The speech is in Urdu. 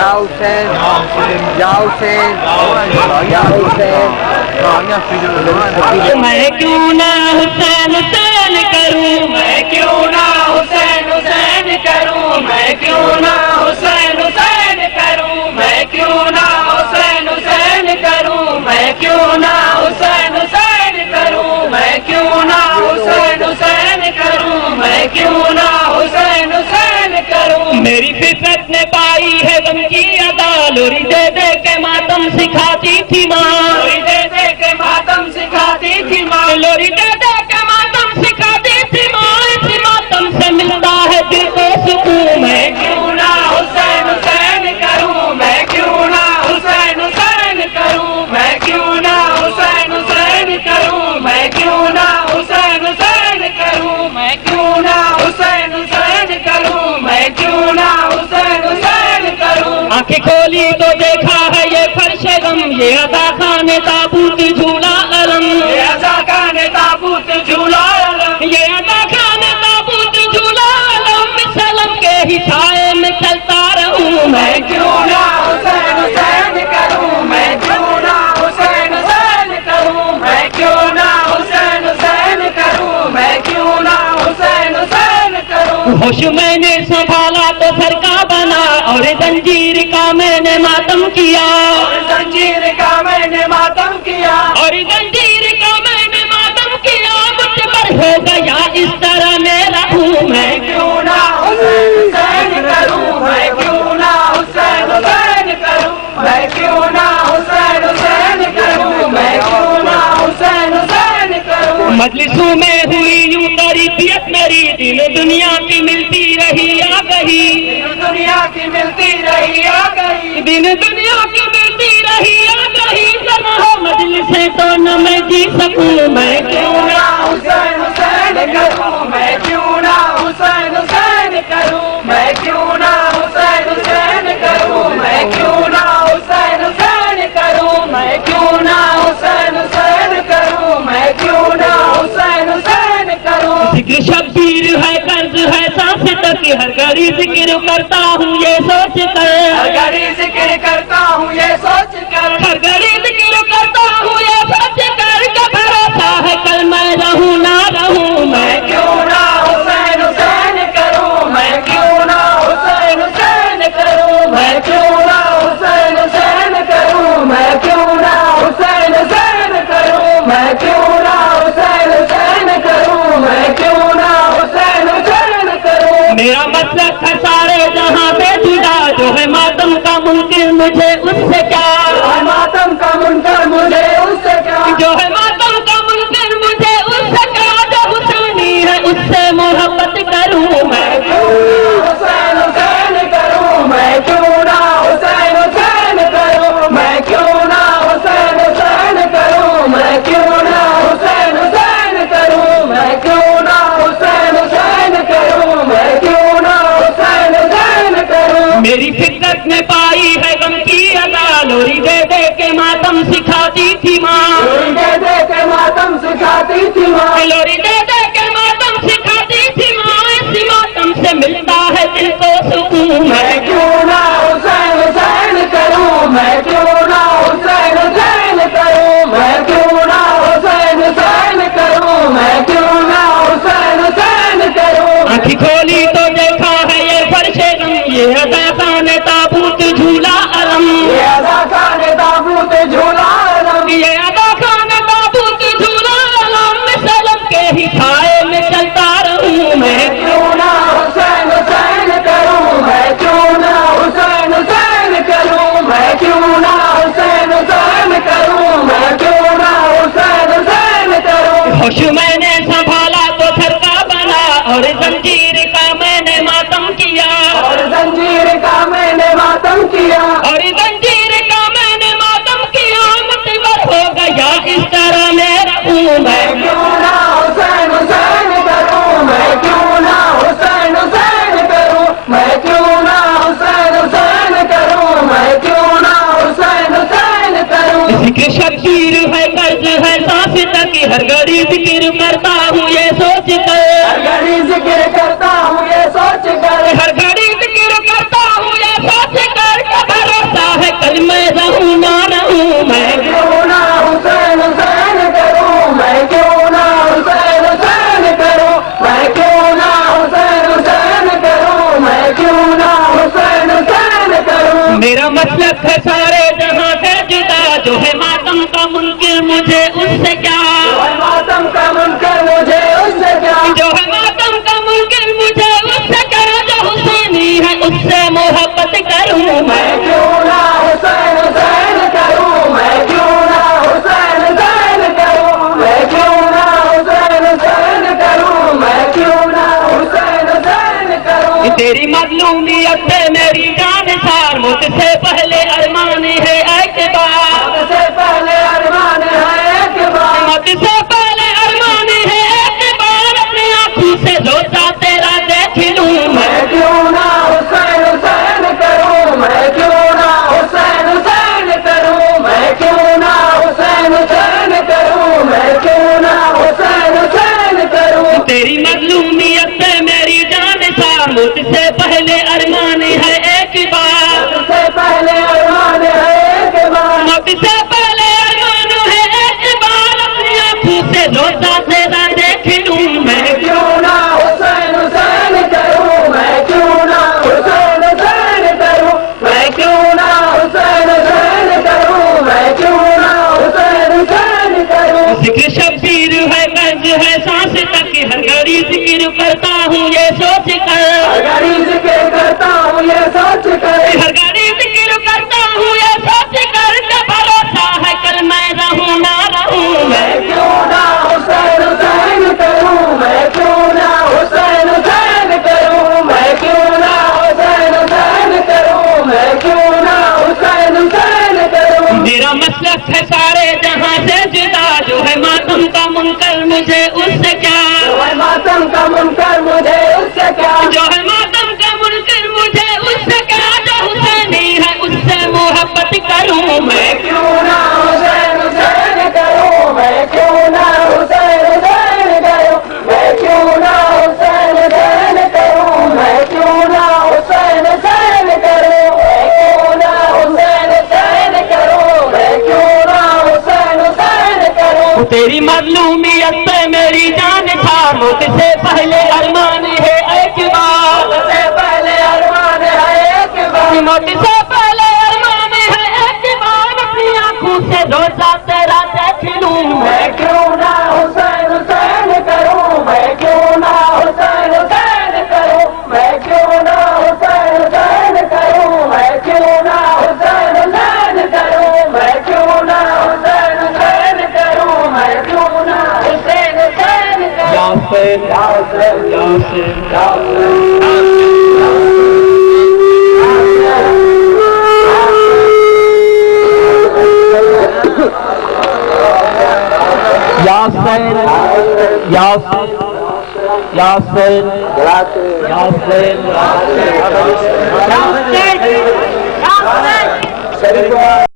یا حسین یا حسین یا حسین. میں کیوں نہ حسین حسین کروں، میں کیوں نہ حسین حسین کروں، میں کیوں نہ حسین حسین کروں، میں کیوں نہ حسین حسین کروں، میں کیوں نہ حسین حسین کروں، میں کیوں نہ حسین حسین کروں، میں کیوں نہ حسین حسین کروں. میری فطرت نے پائی ہے غم کی ادا، لوری دے دے کے ماتم سکھاتی تھی ماں، لوری دے دے کے ماتم سکھاتی تھی ماں، لوری دے دے کے ماتم سکھاتی تھی ماں. اسی ماتم سے ملتا ہے دل کو سکون. میں کیوں نہ حسین حسین کروں، میں کیوں نہ حسین حسین کروں، میں کیوں نہ حسین حسین کروں، میں کیوں نہ حسین حسین کروں، میں کیوں نہ حسین حسین کروں، میں کیوں نہ حسین حسین کروں. آنکھیں کھولی تو دیکھا ہے یہ فرش غم، یہ عطا خان تابوت جھولا علم، یہ عطا خان تابوت جھولا علم، یہ عطا خان تابوت جھولا علم. سلم کے ہی سائے میں چلتا رہوں. میں کیوں نہ حسین حسین کروں، میں کیوں نہ حسین حسین کروں، میں کیوں نہ حسین حسین کروں، میں کیوں نہ حسین حسین کروں. ہوش میں نے سنبھالا تو سر کا بنا، اور زنجیر کا میں نے ماتم کیا، اور زنجیر کا میں نے ماتم کیا، اور زنجیر کا میں نے ماتم کیا. مجھ پر ہو گیا اس طرح میرا ہوں. میں کیوں نہ حسین حسین کروں، میں کیوں نہ حسین حسین کروں، میں کیوں نہ حسین حسین کروں، میں کیوں نہ حسین حسین کروں. مجلسوں میں ہوئی یوں تربیت میری، دین دنیا کی ملتی رہی آ گئی، دین دنیا کی ملتی رہی آ گئی، دین دنیا کی ملتی رہی آ گئی. نہ ہو مجلس سے تو نہ میں جی سکوں. میں کیوں نہ حسین حسین کروں، میں کیوں نہ حسین حسین کروں، میں کیوں نہ حسین حسین کروں، میں کیوں نہ حسین حسین کروں، میں کیوں نہ حسین حسین کروں، میں کیوں نہ حسین حسین کروں. ذکر شبیر ہے قرض ہے سانس تک، ہر گھڑی ذکر کرتا ہوں یہ سوچ کر، ہر گھڑی ذکر کرتا ہوں یہ سوچ کر، ہر گھڑی ذکر کرتا ہوں یہ سوچ کر. کا بھروسہ ہے کل میں رہوں نہ رہوں. میں کیوں نہ حسین حسین کروں، میں کیوں نہ حسین حسین کروں، میں کیوں نہ حسین حسین کروں، میں کیوں نہ حسین حسین کروں، میں کیوں نہ حسین حسین کروں، میں کیوں نہ حسین حسین کروں. میرا مسلک ہے سارے جہاں سے جدا، جو ہے ماتم کا منکر مجھے اس سے کیا، جو ہے ماتم کا منکر مجھے اس سے کیا، جو ہے ماتم کا منکر مجھے اس سے کیا. جو حسینی ہے اس سے محبت کروں. میں کیوں نہ حسین حسین کروں، میں کیوں نہ حسین حسین کروں، میں کیوں نہ حسین حسین کروں، میں کیوں نہ حسین حسین کروں، میں کیوں نہ حسین حسین کروں، میں کیوں نہ حسین حسین کروں. میری فطرت نے پائی ہے غم کی ادا، لوری دے دے کے ماتم سکھاتی تھی ماں، لوری دے دے کے ماتم سکھاتی تھی ماں، لوری دے دے کے ماتم سکھاتی تھی ماں. اسی ماتم سے ملتا ہے دل کو سکون. میں کیوں نہ حسین حسین کروں، میں کیوں نہ حسین حسین کروں، میں کیوں نہ حسین حسین کروں، میں کیوں نہ حسین حسین کروں. آنکھ کھولی تو دیکھا ہے یہ فرش غم، یہ عطا خان تابوت جھولا علم، یہ عطا خان تابوت جھولا علم، یہ عطا خان تابوت جھولا علم. سلم کے ہی سائے میں چلتا رہوں. میں کیوں نہ حسین حسین کروں، میں کیوں نہ حسین حسین کروں، میں کیوں نہ حسین حسین کروں، میں کیوں نہ حسین حسین کروں. ہوش میں نے سنبھالا تو سر کا بنا، اور زنجیر کا میں نے ماتم کیا، اور زنجیر کا میں نے ماتم کیا، اور زنجیر کا میں نے ماتم کیا. مصیبت ہو گیا اس طرح میرا ہوں. میں کیوں نہ حسین حسین کروں، میں کیوں نہ حسین حسین کروں، میں کیوں نہ حسین حسین کروں، میں کیوں نہ حسین حسین کروں. ذکر شبیر ہے قرض ہے سانس تک، ہر گھڑی ذکر کرتا ہوں یہ سوچ کر، ہر گھڑی ذکر کرتا ہوں یہ سوچ کر، ہر گھڑی ذکر کرتا ہوں یہ سوچ کر. تیرا مسلک ہے سارے جہاں سے جدا، جو ہے ماتم کا منکر مجھے اس سے کیا، ماتم کا منکر مجھے اس سے کیا، جو ہے ماتم کا منکر مجھے اس سے کیا، جو حسینی ہے اس سے محبت کروں میں کیوں نہ حسین حسین کروں، میں کیوں نہ حسین حسین کروں، میں کیوں نہ حسین حسین کروں، میں کیوں نہ حسین حسین کروں. تیری مظلومیت سے میری جان سار، موت سے پہلے ارمان ہے ایک بار، موت سے پہلے ارمان ہے ایک بار، موت سے پہلے ارمان ہے ایک بار، اپنی آنکھوں سے روتا تیرا دیکھ لوں میں میں کیوں نہ حسین حسین کروں، میں کیوں نہ حسین حسین کروں، میں کیوں نہ حسین حسین کروں، میں کیوں نہ حسین حسین کروں. تیری مظلومیت سے میری جان سار، موت سے پہلے ارمان ہے ایک بار، موت سے پہلے ارمان ہے ایک بار، موت سے پہلے ارمان ہے ایک بار، اپنی آنکھوں سے روتا تیرا دیکھ لوں میں کیوں نہ حسین حسین کروں، میں کیوں نہ حسین حسین کروں، میں کیوں نہ حسین حسین کروں، میں کیوں نہ حسین حسین کروں. ذکر شبیر ہے قرض ہے سانس تک، ہر گھڑی ذکر کرتا ہوں یہ سوچ کر، اگر ذکر کرتا ہوں یہ سوچ کر، ہر گھڑی ذکر کرتا ہوں یہ سوچ کر، کہ بھروسہ ہے کل میں رہوں نہ رہوں میں میں کیوں نہ حسین حسین کروں، میں کیوں نہ حسین حسین کروں، میں کیوں نہ حسین حسین کروں، میں کیوں نہ حسین حسین کروں. میرا مسلک ہے سارے جہاں سے جدا، جو ہے ماتم کا منکر مجھے اس سے کیا، جو ہے ماتم کا منکر مجھے اس سے کیا، جو ہے ماتم کا منکر مجھے اس سے کیا، جو حسینی ہے اس سے محبت کروں میں کیوں نہ حسین حسین کروں، میں کیوں نہ حسین حسین کروں، میں کیوں نہ حسین حسین کروں، میں کیوں نہ حسین حسین کروں، میں کیوں نہ حسین حسین کروں، میں کیوں نہ حسین حسین کروں. تیری مظلومیت سے میری جان تھا، موت سے پہلے ارمان ہے ایک بار، موت سے پہلے ارمان ہے ایک بار، موت سے پہلے ارمان ہے ایک بار، اپنی آنکھوں سے روتا تیرا دیکھ لوں میں میں کیوں نہ حسین حسین کروں، میں کیوں نہ حسین حسین کروں، میں کیوں نہ حسین حسین کروں، میں کیوں نہ حسین حسین کروں، میں کیوں نہ حسین حسین کروں، میں کیوں نہ حسین حسین کروں. یا حسین یا حسین یا حسین یا حسین یا حسین یا حسین یا حسین یا حسین.